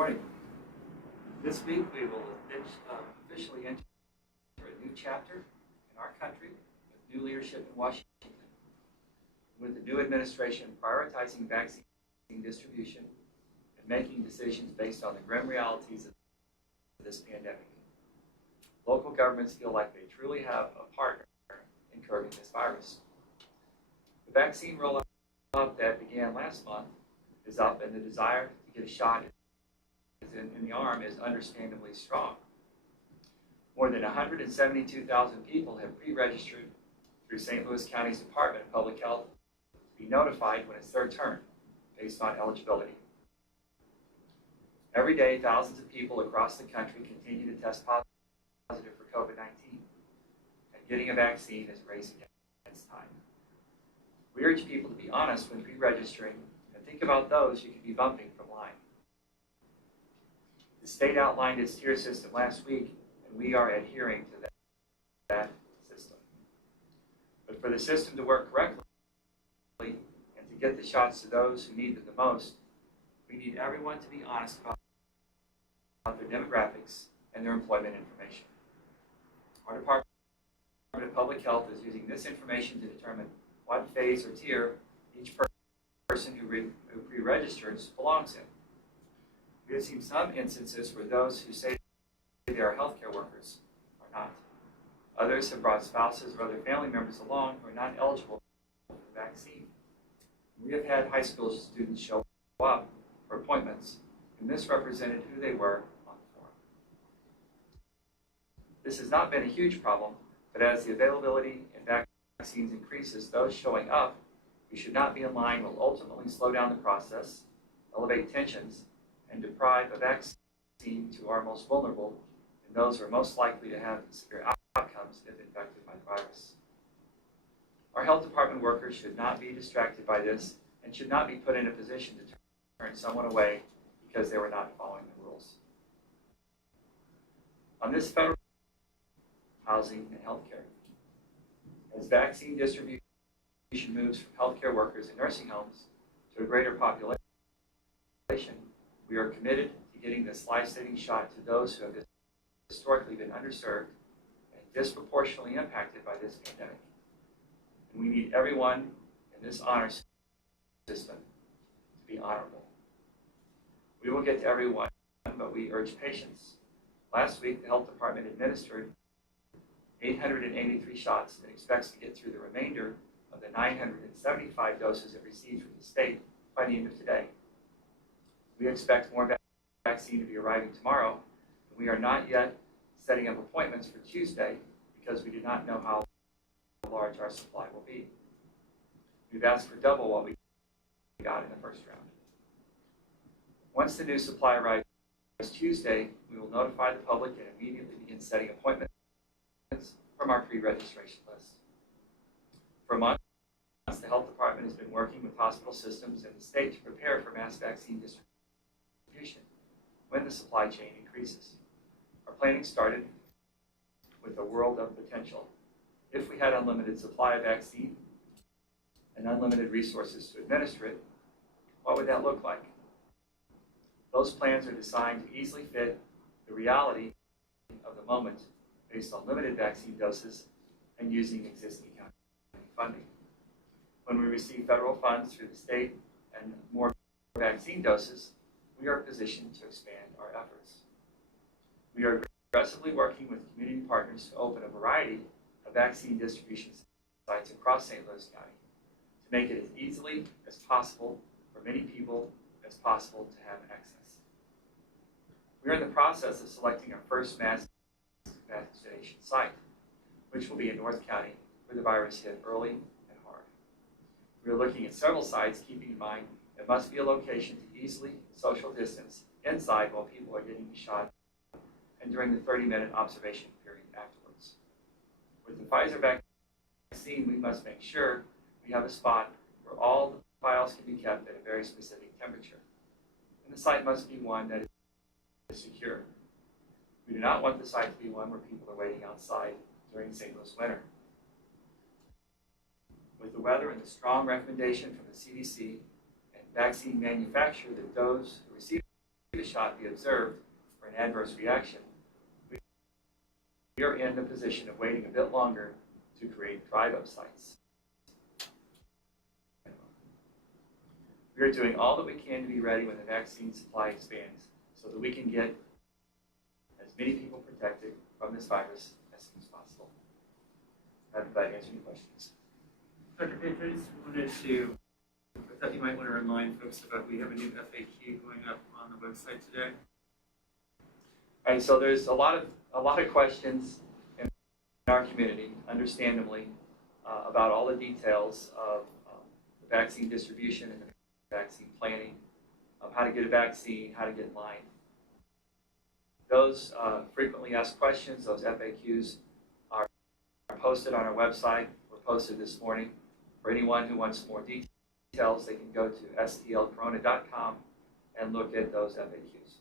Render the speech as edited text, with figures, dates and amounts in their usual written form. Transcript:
Morning. This week we will officially enter a new chapter in our country with new leadership in Washington, with the new administration prioritizing vaccine distribution and making decisions based on the grim realities of this pandemic. Local governments feel like they truly have a partner in curbing this virus. The vaccine rollout that began last month is up, and the desire to get a shot in the arm is understandably strong. More than 172,000 people have pre-registered through St. Louis County's Department of Public Health to be notified when it's their turn based on eligibility. Every day, thousands of people across the country continue to test positive for COVID-19, and getting a vaccine is a race against time. We urge people to be honest when pre-registering and think about those you could be bumping from line. The state outlined its tier system last week, and we are adhering to that system. But for the system to work correctly and to get the shots to those who need them the most, we need everyone to be honest about their demographics and their employment information. Our Department of Public Health is using this information to determine what phase or tier each person who pre-registers belongs in. We have seen some instances where those who say they are healthcare workers are not. Others have brought spouses or other family members along who are not eligible for the vaccine. We have had high school students show up for appointments who misrepresented who they were on the form. This has not been a huge problem, but as the availability in vaccines increases, those showing up who should not be in line will ultimately slow down the process, elevate tensions, and deprive a vaccine to our most vulnerable and those who are most likely to have severe outcomes if infected by the virus. Our health department workers should not be distracted by this and should not be put in a position to turn someone away because they were not following the rules. On this federal housing and healthcare, as vaccine distribution moves from healthcare workers in nursing homes to a greater population, we are committed to getting this life-saving shot to those who have historically been underserved and disproportionately impacted by this pandemic. And we need everyone in this honor system to be honorable. We will get to everyone, but we urge patience. Last week, the health department administered 883 shots and expects to get through the remainder of the 975 doses it received from the state by the end of today. We expect more vaccine to be arriving tomorrow, and we are not yet setting up appointments for Tuesday because we do not know how large our supply will be. We've asked for double what we got in the first round. Once the new supply arrives Tuesday, we will notify the public and immediately begin setting appointments from our pre-registration list. For months, the health department has been working with hospital systems and the state to prepare for mass vaccine distribution when the supply chain increases. Our planning started with a world of potential. If we had unlimited supply of vaccine and unlimited resources to administer it, what would that look like? Those plans are designed to easily fit the reality of the moment based on limited vaccine doses and using existing county funding. When we receive federal funds through the state and more vaccine doses, we are positioned to expand our efforts. We are aggressively working with community partners to open a variety of vaccine distribution sites across St. Louis County to make it as easily as possible for many people as possible to have access. We are in the process of selecting our first mass vaccination site, which will be in North County, where the virus hit early and hard. We are looking at several sites, keeping in mind it must be a location to easily social distance inside while people are getting the shot and during the 30-minute observation period afterwards. With the Pfizer vaccine, we must make sure we have a spot where all the vials can be kept at a very specific temperature. And the site must be one that is secure. We do not want the site to be one where people are waiting outside during St. Louis winter. With the weather and the strong recommendation from the CDC and vaccine manufacturer that those who receive a shot be observed for an adverse reaction, we are in the position of waiting a bit longer to create drive-up sites. We are doing all that we can to be ready when the vaccine supply expands so that we can get as many people protected from this virus as soon as possible. I'm glad to answer any questions. Dr. Page, I just wanted to, I thought you might want to remind folks about we have a new FAQ going up on the website today. All right, so there's a lot of questions in our community, understandably, about all the details of the vaccine distribution and the vaccine planning, of how to get a vaccine, how to get in line. Those frequently asked questions, those FAQs, are posted on our website. Were posted this morning. For anyone who wants more details, they can go to stlcorona.com and look at those FAQs.